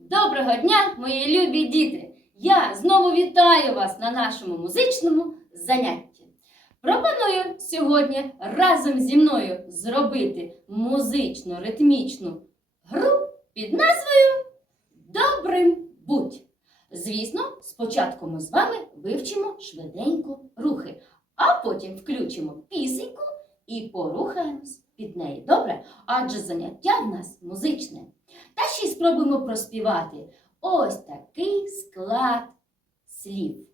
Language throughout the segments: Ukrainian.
Доброго дня, мої любі діти! Я знову вітаю вас на нашому музичному занятті. Пропоную сьогодні разом зі мною зробити музично-ритмічну гру під назвою Добрим будь. Звісно, спочатку ми з вами вивчимо швиденько рухи, а потім включимо пісеньку і порухаємось під неї. Добре? Адже заняття в нас музичне. Та ще й спробуємо проспівати ось такий склад слів.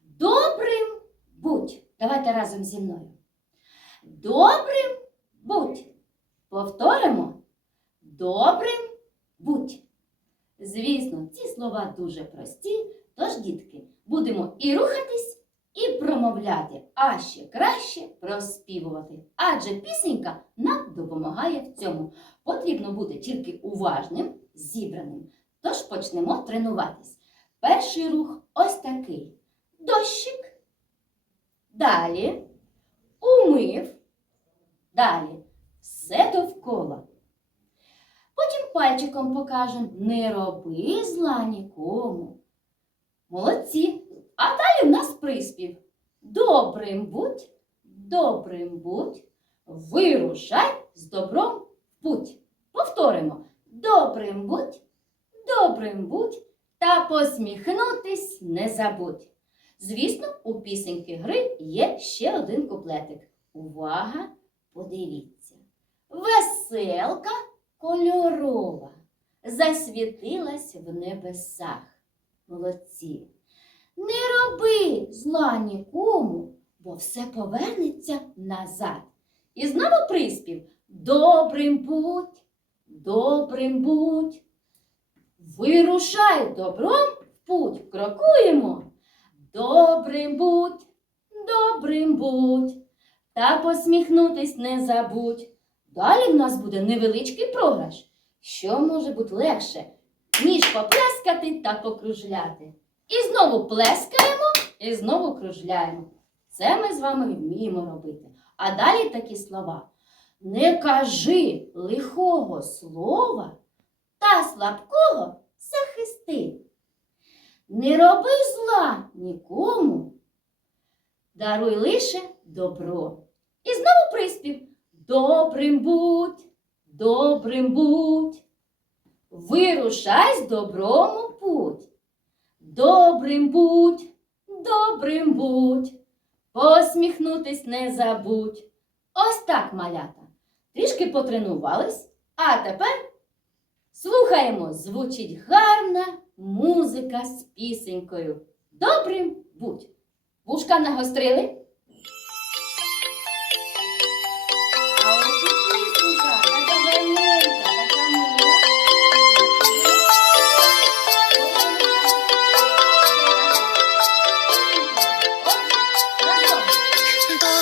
Добрим будь. Давайте разом зі мною. Добрим будь. Повторимо. Добрим будь. Звісно, ці слова дуже прості, тож, дітки, будемо і рухатись, і промовляти, а ще краще проспівувати. Адже пісенька нам допомагає в цьому. Потрібно бути тільки уважним, зібраним. Тож почнемо тренуватись. Перший рух ось такий. Дощик. Далі умив. Далі все довкола. Потім пальчиком покажемо не роби зла нікому. Молодці. А далі в нас приспів. Добрим будь, добрим будь, вирушай з добром в путь. Повторимо. Добрим будь, добрим будь, та посміхнутись не забудь. Звісно, у пісеньки гри є ще один куплетик. Увага, подивіться. Веселка кольорова засвітилась в небесах. Молодці. Не роби зла нікому, бо все повернеться назад. І знову приспів. Добрим будь, добрим будь. Вирушай добром в путь, крокуємо. Добрим будь, добрим будь, та посміхнутись не забудь. Далі в нас буде невеличкий програш. Що може бути легше, ніж поплескати та покружляти? І знову плескаємо, і знову кружляємо. Це ми з вами вміємо робити. А далі такі слова. Не кажи лихого слова та слабкого захисти. Не роби зла нікому, даруй лише добро. І знову приспів. Добрим будь, добрим будь, вирушай з добром у путь. Добрим будь, добрим будь, посміхнутись не забудь. Ось так, малята. Трішки потренувались, а тепер слухаємо, звучить гарна музика з пісенькою. Добрим будь. Вушка нагострили?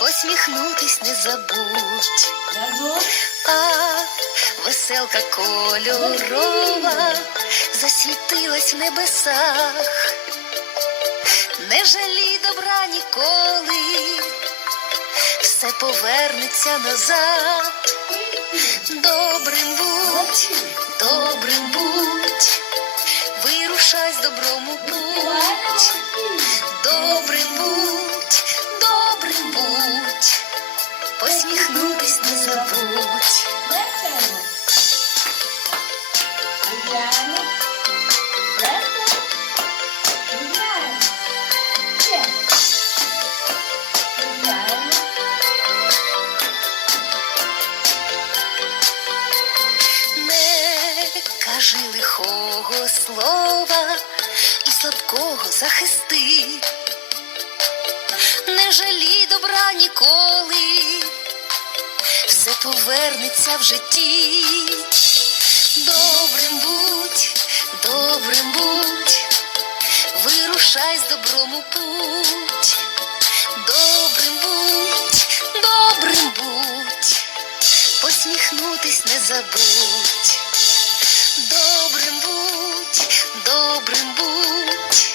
посміхнутись не забудь. А веселка кольорова засвітилась в небесах. Не жалій добра ніколи, все повернеться назад. Добрим будь, добрим будь, вирушай з добром у путь. Добрим будь, Ще. Гуляємо. Не кажи лихого слова і слабкого захисти. Не жалій добра ніколи, все повернеться в житті. Добрим будь, добрим будь, вирушай з добром путь. Добрим будь, добрим будь, посміхнутись не забудь. Добрим будь, добрим будь,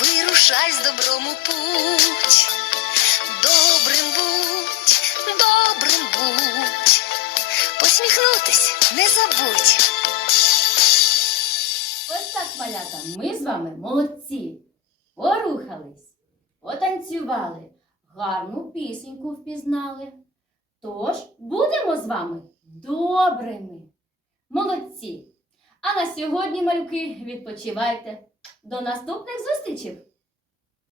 вирушай з добром у путь. Добрим будь, добрим будь, посміхнутись не забудь. Ось так, малята, ми з вами молодці. Порухались, потанцювали, гарну пісеньку впізнали. Тож будемо з вами добрими. Молодці! А на сьогодні, малюки, відпочивайте. До наступних зустрічей!